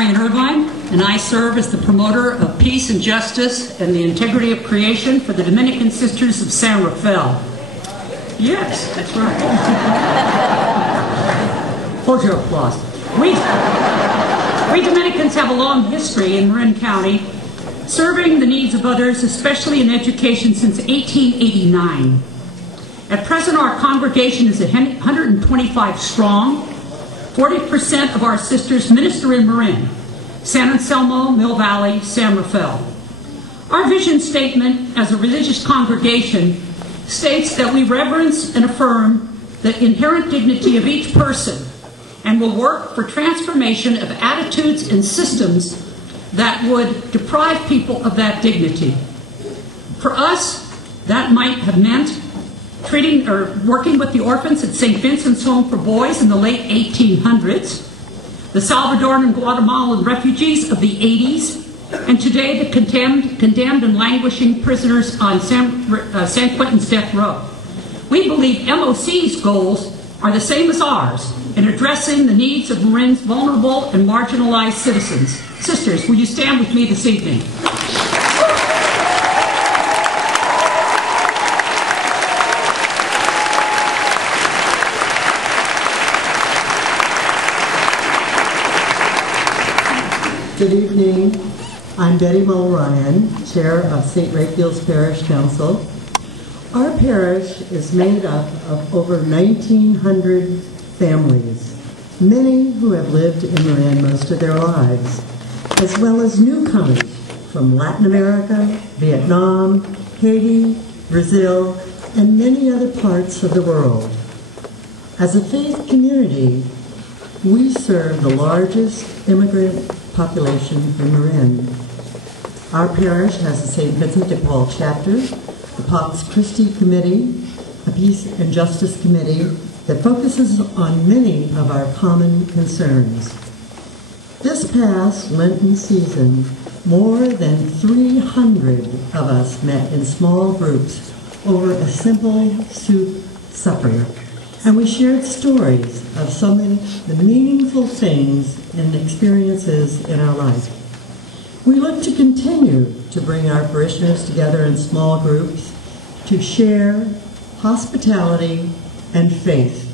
and I serve as the promoter of peace and justice and the integrity of creation for the Dominican Sisters of San Rafael. Yes, that's right. Hold your applause. We Dominicans have a long history in Marin County, serving the needs of others, especially in education, since 1889. At present, our congregation is 125 strong. 40% of our sisters minister in Marin, San Anselmo, Mill Valley, San Rafael. Our vision statement as a religious congregation states that we reverence and affirm the inherent dignity of each person and will work for transformation of attitudes and systems that would deprive people of that dignity. For us, that might have meant treating or working with the orphans at St. Vincent's Home for Boys in the late 1800s, the Salvadoran and Guatemalan refugees of the 80s, and today the condemned and languishing prisoners on San Quentin's death row. We believe MOC's goals are the same as ours in addressing the needs of Marin's vulnerable and marginalized citizens. Sisters, will you stand with me this evening? Good evening. I'm Betty Mull-Ryan, Chair of St. Raphael's Parish Council. Our parish is made up of over 1,900 families, many who have lived in Marin most of their lives, as well as newcomers from Latin America, Vietnam, Haiti, Brazil, and many other parts of the world. As a faith community, we serve the largest immigrant population in Marin. Our parish has the St. Vincent de Paul chapter, the Pax Christi Committee, a Peace and Justice Committee that focuses on many of our common concerns. This past Lenten season, more than 300 of us met in small groups over a simple soup supper, and we shared stories of so many the meaningful things and experiences in our life. We look to continue to bring our parishioners together in small groups to share hospitality and faith.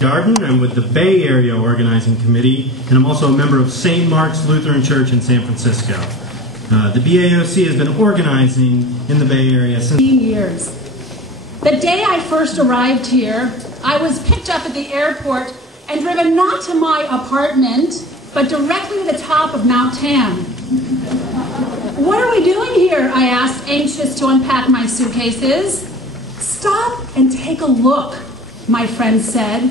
Garden. I'm with the Bay Area Organizing Committee, and I'm also a member of St. Mark's Lutheran Church in San Francisco. The BAOC has been organizing in the Bay Area since 15 years. The day I first arrived here, I was picked up at the airport and driven not to my apartment, but directly to the top of Mount Tam. What are we doing here? I asked, anxious to unpack my suitcases. Stop and take a look, my friend said.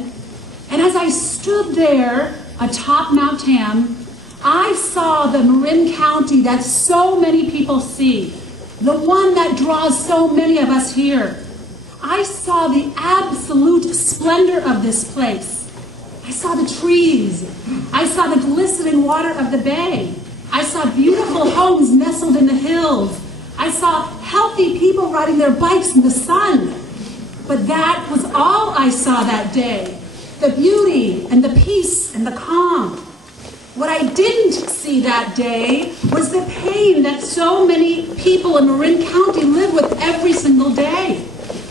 And as I stood there atop Mount Tam, I saw the Marin County that so many people see, the one that draws so many of us here. I saw the absolute splendor of this place. I saw the trees. I saw the glistening water of the bay. I saw beautiful homes nestled in the hills. I saw healthy people riding their bikes in the sun. But that was all I saw that day. The beauty and the peace and the calm. What I didn't see that day was the pain that so many people in Marin County live with every single day.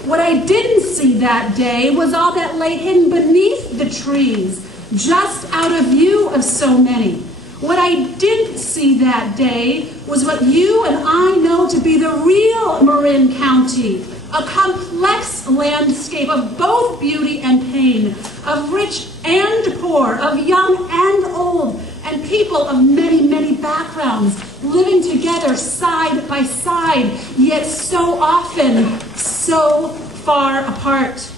What I didn't see that day was all that lay hidden beneath the trees, just out of view of so many. What I didn't see that day was what you and I know to be the real Marin County, a complex landscape of both beauty and pain, of rich and poor, of young and old, and people of many, many backgrounds, living together side by side, yet so often so far apart.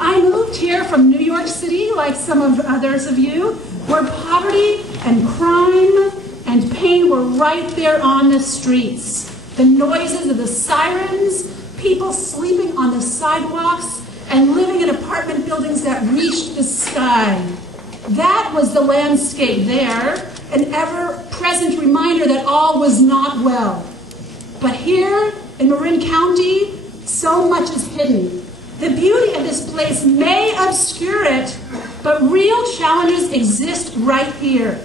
I moved here from New York City, like some of others of you, where poverty and crime and pain were right there on the streets. The noises of the sirens, people sleeping on the sidewalks, and living in apartment buildings that reached the sky. That was the landscape there, an ever-present reminder that all was not well. But here in Marin County, so much is hidden. The beauty of this place may obscure it, but real challenges exist right here.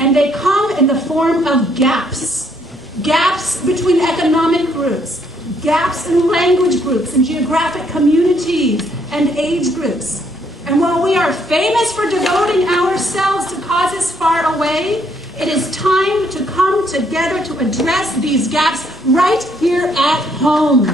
And they come in the form of gaps. Gaps between economic groups, gaps in language groups and geographic communities and age groups. And while we are famous for devoting ourselves to causes far away, it is time to come together to address these gaps right here at home.